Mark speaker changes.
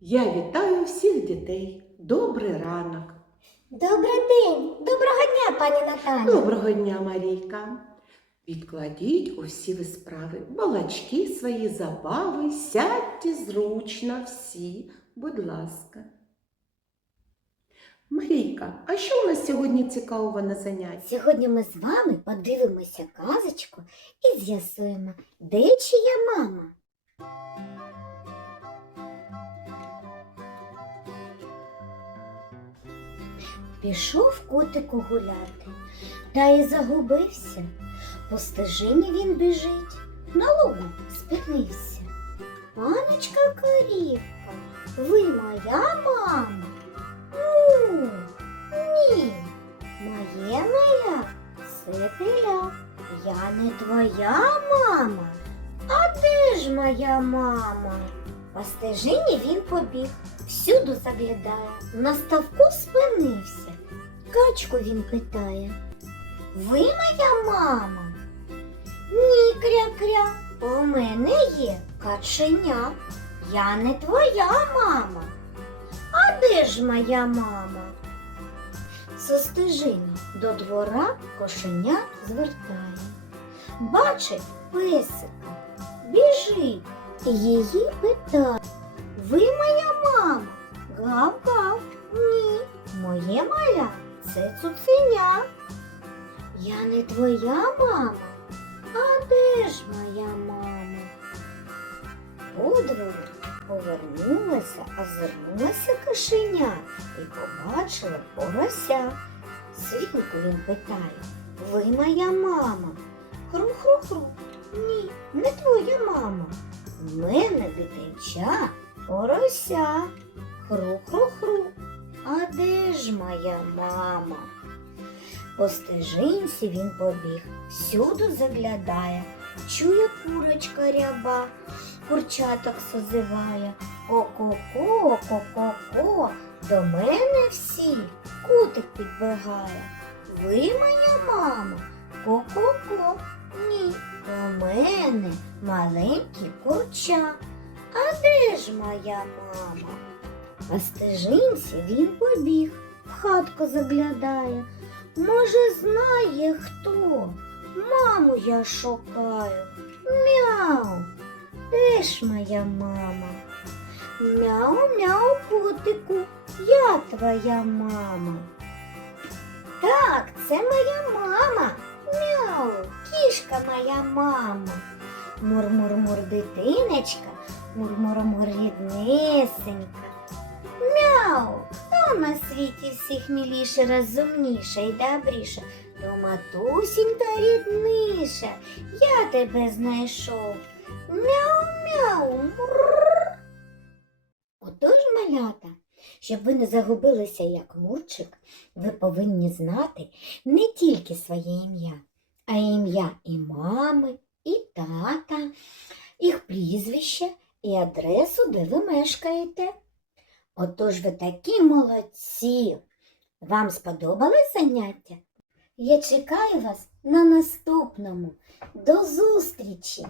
Speaker 1: Я вітаю всіх дітей. Добрий ранок.
Speaker 2: Добрий день, доброго дня, пані Наталі.
Speaker 1: Доброго дня, Марійка. Відкладіть усі ви справи, балачки свої забави, сядьте зручно всі, будь ласка. Марійка, а що у нас сьогодні цікавого на занятті?
Speaker 2: Сьогодні ми з вами подивимося казочку і з'ясуємо, де чия мама. Пішов котику гуляти, та й загубився. По стежині він біжить, на лугу спинився. Паночка корівка, ви моя мама? Ну, ні. Моє моя це. Я не твоя мама. А де ж моя мама? По стежині він побіг, всюду заглядає, на ставку спинився. Качку він питає. Ви моя мама? Ні, кря-кря, у мене є каченя. Я не твоя мама. А де ж моя мама? Со стежини до двора кошеня звертає. Бачить песика, біжить і її питає. Ви моя? Гав-гав. Ні, моє маля це цуценя. Я не твоя мама. А де ж моя мама? По двору повернулася, озирнулася кошеня і побачила порося. Свінку він питає, ви моя мама? Хру-хру-хру. Ні, не твоя мама. В мене дитинча порося. Хру-хру-хру. А де ж моя мама? По стежинці він побіг, всюду заглядає, чує курочка ряба, курчаток созиває. Ко-ко-ко, ко-ко-ко, до мене всі кутик підбігає. Ви моя мама? Ко-ко-ко. Ні, у мене маленькі курча. А де ж моя мама? По стежинці він побіг, в хатку заглядає. Може, знає хто? Маму я шукаю. Мяу. Де ж моя мама? Мяу-мяу, котику, я твоя мама. Так, це моя мама. Мяу, кішка моя мама. Мур-мур-мур, дитиночка, мур-мур-мур, ріднесенька. Мяу, хто на світі всіх міліше, розумніше і добріше? То матусінька рідниша, я тебе знайшов. Мяу-мяу. Отож, малята, щоб ви не загубилися як мурчик, ви повинні знати не тільки своє ім'я, а ім'я і мами, і тата, їх прізвище і адресу, де ви мешкаєте. Отож ви такі молодці. Вам сподобалось заняття? Я чекаю вас на наступному. До зустрічі!